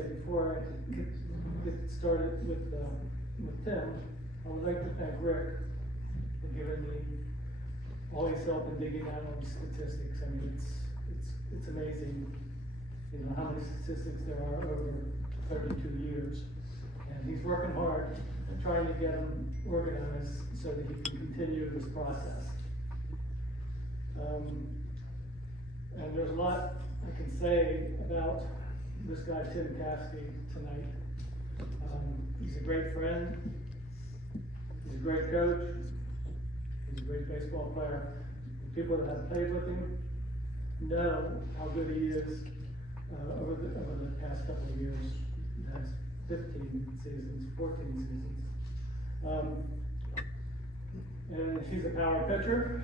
before I get started with Tim, I would like to thank Rick for giving me all his help in digging out all these statistics. I mean, it's amazing, you know, how many statistics there are over 32 years. And he's working hard and trying to get them organized so that he can continue this process. And there's a lot I can say about this guy, Tim Caskey, tonight. He's a great friend. He's a great coach. He's a great baseball player. The people that have played with him know how good he is over the past couple of years. That's 15 seasons, 14 seasons. And he's a power pitcher.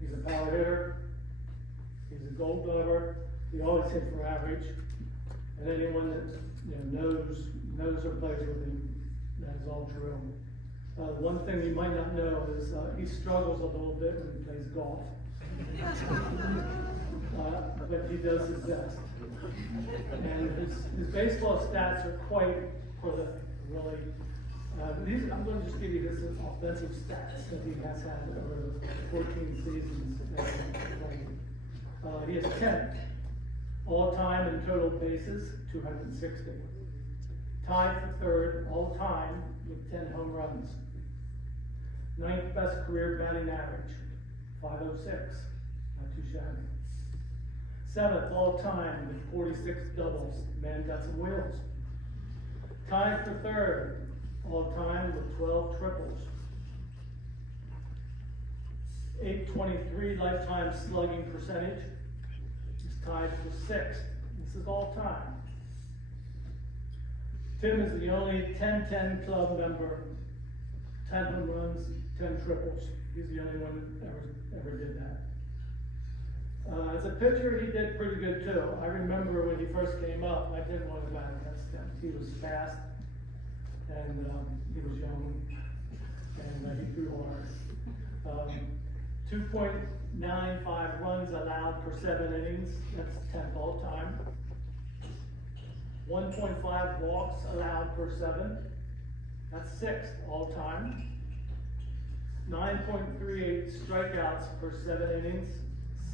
He's a power hitter. He's a gold glover. He always hit for average. And anyone that knows or plays with him, that is all true. One thing you might not know is he struggles a little bit when he plays golf. But he does his best. And his baseball stats are quite prolific, really. I'm going to just give you his offensive stats that he has had over the 14 seasons that he's played. He has 10 all-time in total bases, 260. Tied for third all-time with 10 home runs. 9th best career batting average, 506, not too shabby. 7th all-time with 46 doubles, man got some wheels. Tied for third all-time with 12 triples. 823 lifetime slugging percentage. He's tied for 6th. This is all-time. Tim is the only 10-10 club member, 10 home runs, 10 triples. He's the only one that ever did that. As a pitcher, he did pretty good too. I remember when he first came up, I didn't want to bat against him. He was fast, and he was young, and he threw hard. 2.95 runs allowed per 7 innings, that's 10th all time. 1.5 walks allowed per 7, that's 6th all time. 9.38 strikeouts per 7 innings,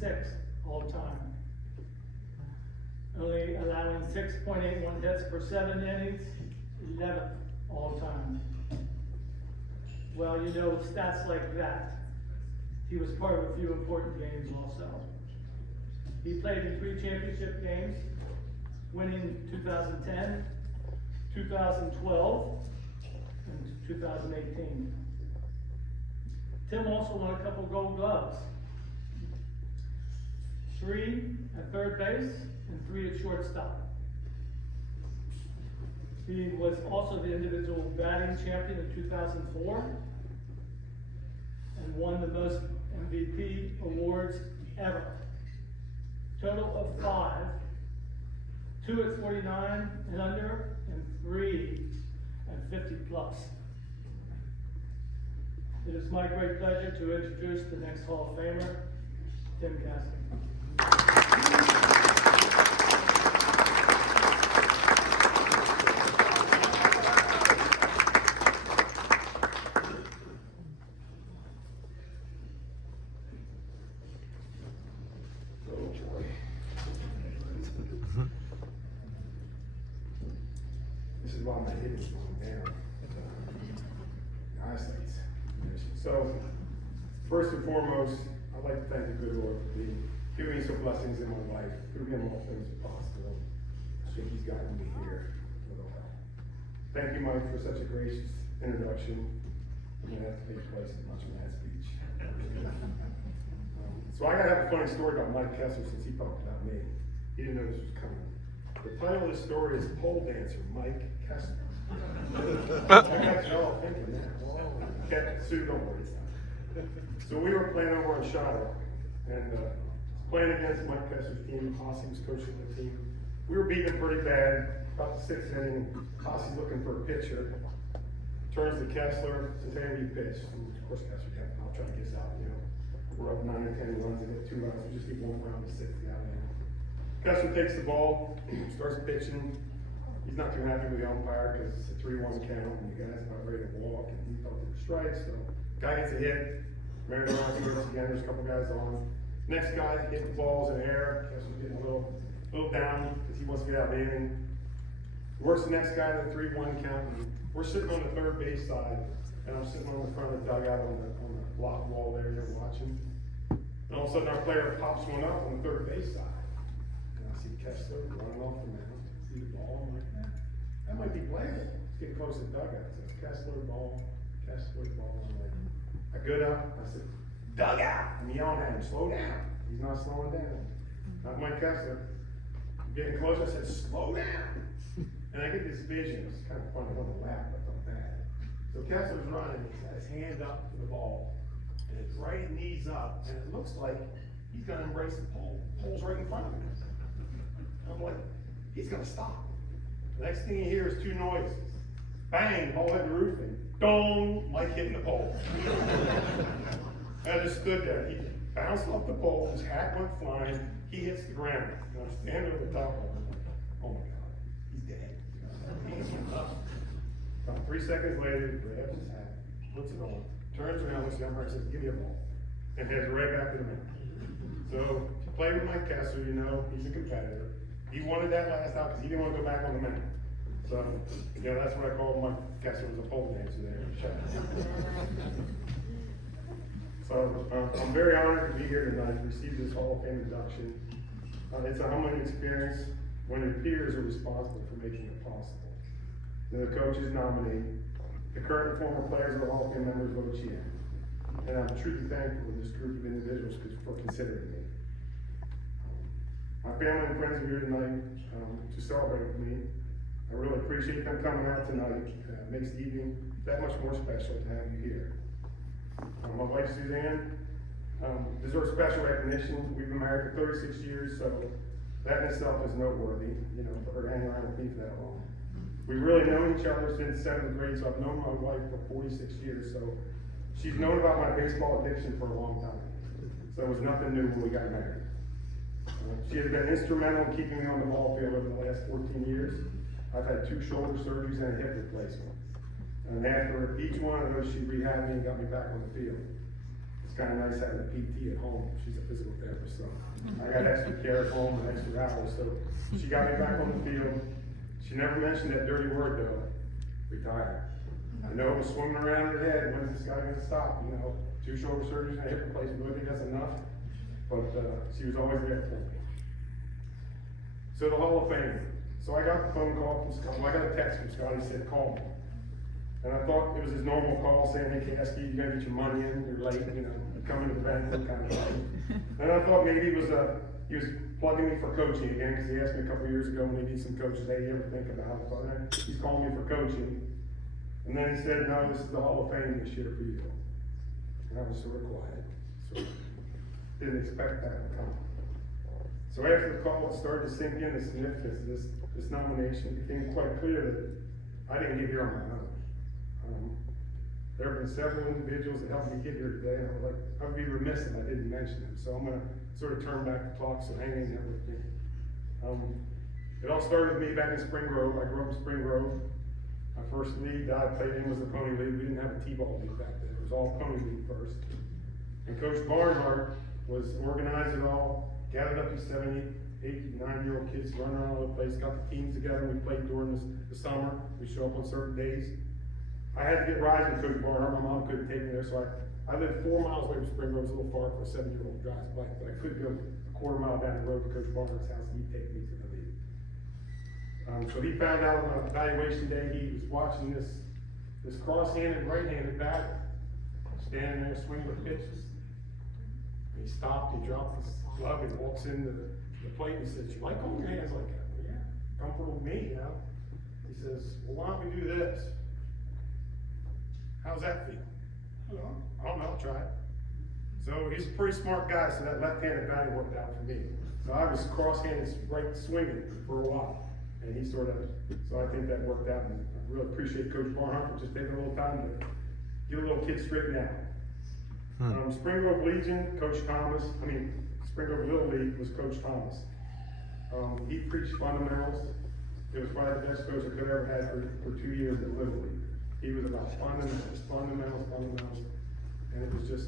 6th all time. Only allowing 6.81 hits per 7 innings, 11th all time. Well, you know, stats like that. He was part of a few important games also. He played in 3 championship games, winning 2010, 2012, and 2018. Tim also won a couple Gold Gloves. 3 at third base and 3 at shortstop. He was also the individual batting champion in 2004 and won the most MVP awards ever. Total of 5, 2 at 49 and under, and 3 at 50 plus. It is my great pleasure to introduce the next Hall of Famer, Tim Caskey. This is why my head is going down. Eyesight's. So, first and foremost, I'd like to thank the good Lord for giving me some blessings in my life. Through him, all things are possible. I think he's gotten me here. Thank you, Mike, for such a gracious introduction. I'm going to have to take place in much of that speech. So I got to have a funny story about Mike Kessler since he talked about me. He didn't know this was coming. The title of the story is Pole Dancer, Mike Kessler. I got you all thinking that. Okay, Sue, don't worry, it's not. So we were playing over on Shiloh, and playing against Mike Kessler's team. Hossey was coaching the team. We were beating him pretty bad. About the 6th inning, Hossey's looking for a pitcher. Turns to Kessler, says, hey, we pitch. And of course, Kessler, yeah, I'll try to get us out, you know. We're up 9 or 10 runs, and get 2 runs. We just need 1 round to 6th out. Kessler takes the ball, starts pitching. He's not too happy with the umpire because it's a 3-1 count and the guy's about ready to walk and he thought they were strikes, so guy gets a hit, Mary Lawrence hits again, there's a couple guys on. Next guy hit the balls in the air, Kessel's getting a little down because he wants to get out of the inning. Works the next guy to the 3-1 count, and we're sitting on the third base side, and I'm sitting on the front of the dugout on the block wall there, watching. And all of a sudden our player pops one up on the third base side. And I see Kessler running off the mound, see the ball, I'm like, that might be playable. It's getting close to the dugout. So it's Kessler ball. I'm like, I go up, I said, dugout! I'm yelling at him, slow down. He's not slowing down. Not Mike Kessler. I'm getting close, I said, slow down. And I get this vision, it's kind of funny, I want to laugh, but I'm bad. So Kessler's running, he's got his hand up to the ball, and his right knee's up, and it looks like he's gonna embrace the pole. The pole's right in front of him. I'm like, he's gonna stop. The next thing you hear is 2 noises. Bang, ball hit the roof, and dong, Mike hitting the pole. I just stood there, he bounced off the pole, his hat went flying, he hits the ground. And I'm standing over the top of him, like, oh my God, he's dead. About 3 seconds later, he grabs his hat, puts it on, turns around, looks at the umpire and says, give me a ball. And heads right back to the mound. So, if you play with Mike Kessler, you know he's a competitor. He wanted that last out because he didn't want to go back on the mound. So, yeah, that's what I call Mike Kessler was a pole dancer there. So, I'm very honored to be here tonight to receive this Hall of Fame induction. It's a humbling experience when your peers are responsible for making it possible. The coaches nominate, the current and former players of the Hall of Fame members vote you in. And I'm truly thankful to this group of individuals for considering me. My family and friends are here tonight to celebrate with me. I really appreciate them coming out tonight. It makes the evening that much more special to have you here. My wife Suzanne deserves special recognition. We've been married for 36 years, so that in itself is noteworthy, you know, for her to hang around with me for that long. We've really known each other since 7th grade, so I've known my wife for 46 years, so she's known about my baseball addiction for a long time. So it was nothing new when we got married. She has been instrumental in keeping me on the ball field over the last 14 years. I've had 2 shoulder surgeries and a hip replacement. And after each one of those, she rehabbed me and got me back on the field. It's kind of nice having a PT at home. She's a physical therapist, so I got extra care at home and extra hours. So she got me back on the field. She never mentioned that dirty word though, retire. I know it was swimming around in her head, when's this guy gonna stop? You know, 2 shoulder surgeries and a hip replacement, do I think that's enough? But she was always there for me. So the Hall of Fame. So I got the phone call from Scott. Well, I got a text from Scott. He said, call me. And I thought it was his normal call saying, hey, Caskey, you gotta get your money in. You're late, you know, coming to the banquet kind of thing. And I thought maybe he was plugging me for coaching again because he asked me a couple years ago when he needs some coaches. Hey, you ever think about it? I thought, he's calling me for coaching. And then he said, no, this is the Hall of Fame this year for you. And I was sort of quiet. So didn't expect that to come. So after the call, it started to sink in the significance of this nomination. It became quite clear that I didn't get here on my own. There have been several individuals that helped me get here today, and I would be remiss if I didn't mention them. So I'm gonna sort of turn back the clock, so hang in there with me. It all started with me back in Spring Grove. I grew up in Spring Grove. My first league that I played in was the Pony League. We didn't have a T-ball league back then. It was all Pony League first. And Coach Barnhart was organized it all, gathered up these 7, 8, 9-year-old kids running around all over the place, got the teams together. We played during the summer. We show up on certain days. I had to get rides with Coach Barnhart. My mom couldn't take me there, so I lived 4 miles away from Spring Grove. It was a little far for a 7-year-old drive bike, but I could go a quarter mile down the road to Coach Barnhart's house and he'd take me to the league. So he found out on evaluation day he was watching this cross-handed, right-handed batter standing there swinging with pitches. And he stopped, he dropped his glove, and walks into the plate and he says, you like holding your hands like that? Well, yeah, comfortable with me, you know. He says, well, why don't we do this? How's that feel? I don't know, I'll try it. So he's a pretty smart guy, so that left-handed batting worked out for me. So I was cross-handed right swinging for a while. And he so I think that worked out. And I really appreciate Coach Barnhart for just taking a little time to get a little kid straightened out. Spring Grove Legion, Spring Grove Little League was Coach Thomas. He preached fundamentals. It was probably the best coach I could have ever had for 2 years at Little League. He was about fundamentals, and it was just,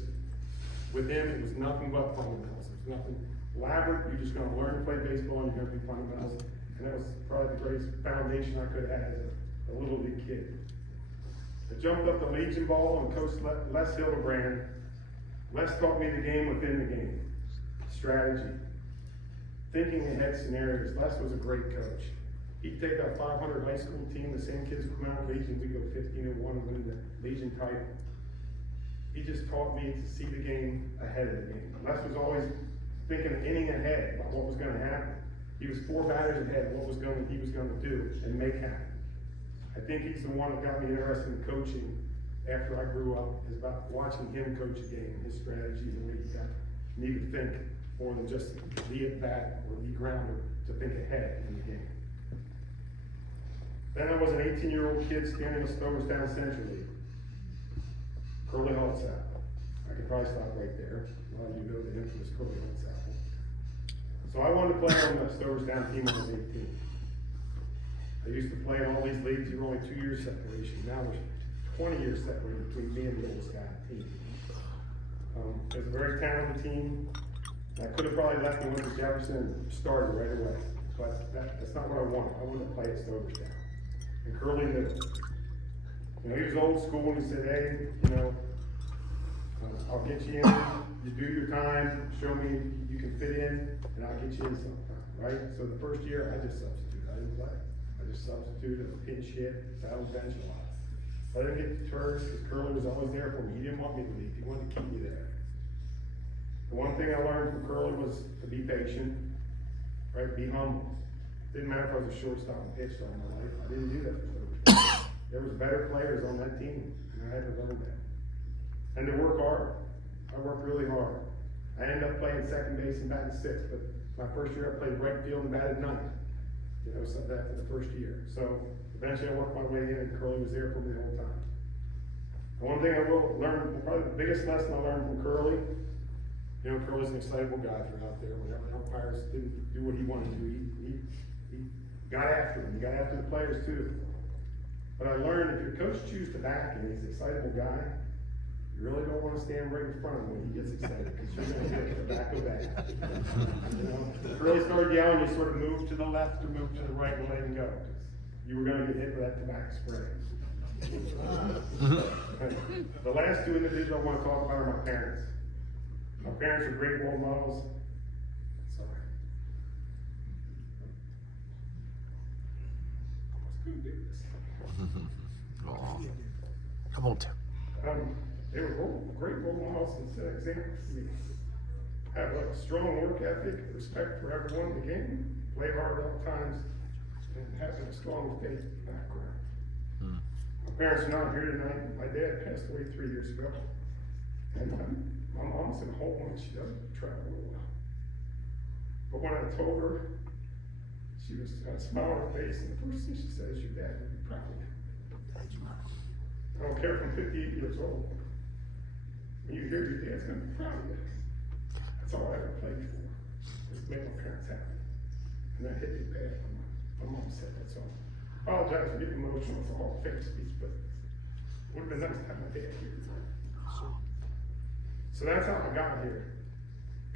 with him, it was nothing but fundamentals. It was nothing elaborate. You're just gonna learn to play baseball and you're gonna be fundamentals. And that was probably the greatest foundation I could have had as a Little League kid. I jumped up the Legion ball and coached Les Hildebrand. Les taught me the game within the game. Strategy. Thinking ahead scenarios. Les was a great coach. He'd take a 500 high school team, the same kids who come out of Legion, we go 15-1 and win the Legion title. He just taught me to see the game ahead of the game. Les was always thinking an inning ahead about what was gonna happen. He was 4 batters ahead of what he was gonna do and make happen. I think he's the one that got me interested in coaching after I grew up, is about watching him coach a game, his strategy, the way he got me to think more than just be at bat or be grounder, to think ahead in the game. Then I was an 18-year-old kid standing in Stoverstown Central League. Curly Holtzapfel. I could probably stop right there. A lot of you know the infamous Curly Holtzapfel. So I wanted to play on the Stoverstown team when I was 18. I used to play in all these leagues. You were only 2 years separation. Now there's 20 years separated between me and the oldest guy on the team. It was a very talented team. I could have probably left and went to Jefferson and started right away, but that's not what I wanted. I wanted to play at Stoverstown. And Curly knew it. You know, he was old school and he said, hey, you know, I'll get you in, you do your time, show me you can fit in, and I'll get you in sometime, right? So the first year, I just substituted. I didn't play. I just substituted, pinch hit, sat on the bench a lot. I didn't get deterred because Curly was always there for me. He didn't want me to leave. He wanted to keep me there. The one thing I learned from Curly was to be patient, right? Be humble. Didn't matter if I was a shortstop and pitched all my life. I didn't do that for Stoverstown. There was better players on that team, and I had to learn that. And to work hard. I worked really hard. I ended up playing second base and batting sixth, but my first year I played right field and batted ninth. You know, so that for the first year. So eventually I worked my way in, and Curly was there for me the whole time. And one thing I will learn, probably the biggest lesson I learned from Curly, you know, Curly's an excitable guy out there. Whenever umpires didn't do what he wanted to do, he got after them. He got after the players too. But I learned if your coach chooses to back him, he's an excitable guy, you really don't want to stand right in front of him when he gets excited, because you're going to get the back of that. You know, if Curly started yelling, you sort of move to the left or move to the right and let him go, because you were going to get hit with that tobacco spray. The last two individuals I want to talk about are my parents. My parents are great role models. Sorry. I was going to do this. Come on, Tim. They were great role models and set examples for me. Have a strong work ethic, respect for everyone in the game, play hard at all times, and having a strong faith background. My parents are not here tonight. My dad passed away 3 years ago. And my mom's at home and she doesn't travel well. But when I told her, she was got a smile on her face, and the first thing she said is, your dad would be proud of you. I don't care if I'm 58 years old. When you hear your dad's gonna be proud of you. That's all I ever played for, was to make my parents happy. And that hit me bad when my mom said that, so I apologize for getting emotional for all the fake speech, but it would have been nice to have my dad here. So that's how I got here.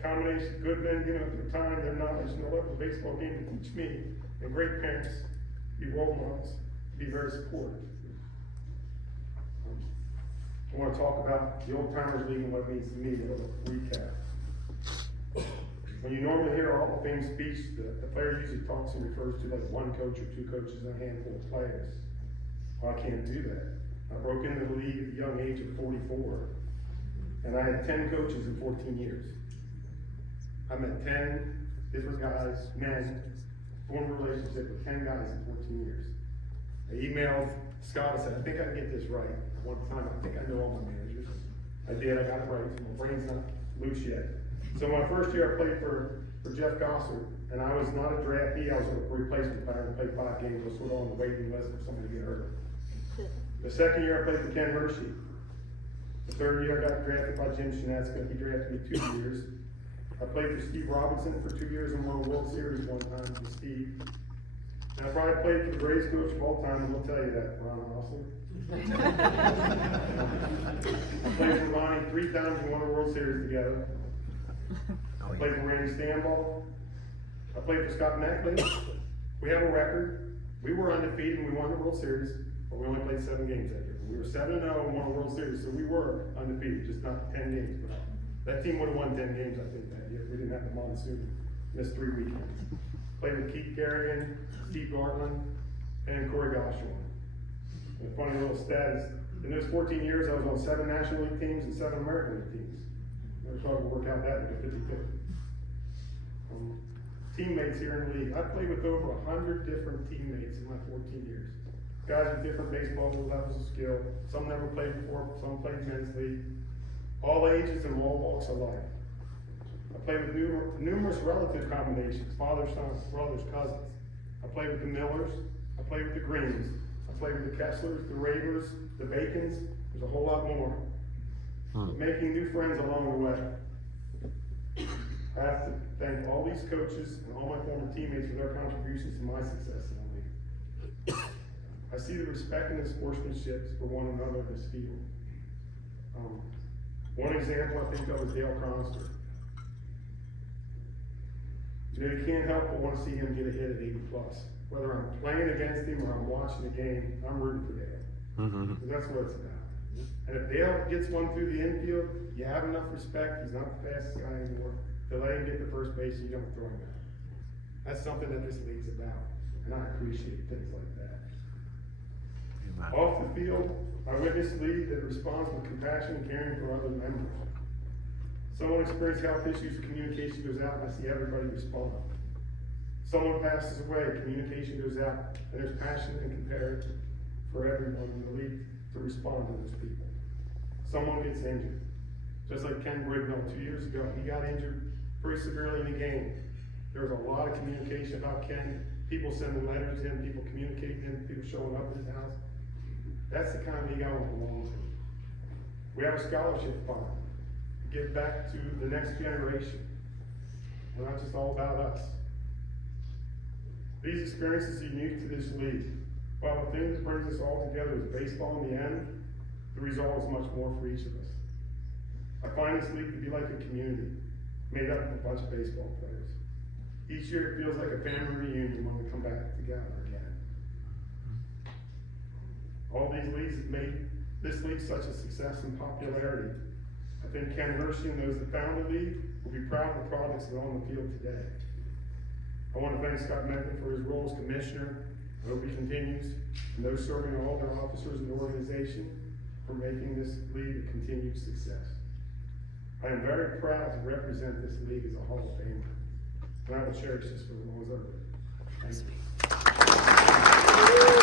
Combination of good men giving up their time, their knowledge, and their love of the baseball game to teach me, and great parents, be role models, be very supportive. I want to talk about the Old Timers League and what it means to me, a little recap. When you normally hear a Hall of Fame speech, the player usually talks and refers to like one coach or two coaches and a handful of players. Well, I can't do that. I broke into the league at the young age of 44, and I had 10 coaches in 14 years. I met 10 different guys, men, formed a relationship with 10 guys in 14 years. I emailed Scott and said, I think I can get this right. One time, I think I know all my managers. I did, I got it right. My brain's not loose yet. So my first year I played for Jeff Gossard, and I was not a draftee, I was a replacement player. I played 5 games, I was sort of on the waiting list for somebody to get hurt. The second year I played for Ken Hershey. The third year I got drafted by Jim Shinetska. He drafted me 2 years. I played for Steve Robinson for 2 years and won a World Series one time for Steve. And I probably played for the greatest coach of all time, and he'll tell you that, Ron Austin. I played for Ronnie 3 times and won a World Series together. I played for Randy Stanball. I played for Scott Macklin. We have a record. We were undefeated and we won the World Series, but we only played 7 games that year. We were 7-0 and won a World Series, so we were undefeated, just not 10 games. But that team would have won 10 games, I think, that year. We didn't have the monsoon. Missed 3 weekends. Played with Keith Garrigan, Steve Gartland, and Corey Goshorn. And a funny little stat is, in those 14 years, I was on 7 National League teams and 7 American League teams. Never thought we'd work out that like a 50-50. Teammates here in the league. I played with over 100 different teammates in my 14 years. Guys with different baseball levels of skill. Some never played before, some played men's league. All ages and all walks of life. I played with numerous relative combinations, father, sons, brothers, cousins. I played with the Millers. I played with the Greens. I played with the Kesslers, the Ravers, the Bacons. There's a whole lot more. Making new friends along the way. I have to thank all these coaches and all my former teammates for their contributions to my success in the league. I see the respect and the sportsmanship for one another in this field. One example I think of is Dale Cronster. You know, you can't help but want to see him get a hit at 80+. Whether I'm playing against him or I'm watching the game, I'm rooting for Dale. Because that's what it's about. And if Dale gets one through the infield, you have enough respect. He's not the fastest guy anymore. To let him get to first base, you don't throw him out. That's something that this league's about, and I appreciate things like that. Off the field, I witnessed a league that responds with compassion and caring for other members. Someone experiences health issues, communication goes out, and I see everybody respond. Someone passes away, communication goes out, and there's passion and compassion for everyone in the league to respond to those people. Someone gets injured. Just like Ken Brignall 2 years ago, he got injured pretty severely in the game. There was a lot of communication about Ken, people sending letters to him, people communicating to him, people showing up at his house. That's the kind of league I want to belong to. We have a scholarship fund to give back to the next generation. We're not just all about us. These experiences are unique to this league. While the thing that brings us all together is baseball in the end, the result is much more for each of us. I find this league to be like a community, made up of a bunch of baseball players. Each year it feels like a family reunion when we come back together again. All these leagues have made this league such a success and popularity. I think Ken Hershey and those that found the league will be proud of the products that are on the field today. I want to thank Scott Macklin for his role as commissioner. I hope he continues, and those serving all their officers in the organization for making this league a continued success. I am very proud to represent this league as a Hall of Famer, and I will cherish this for as long as I live. Thank you.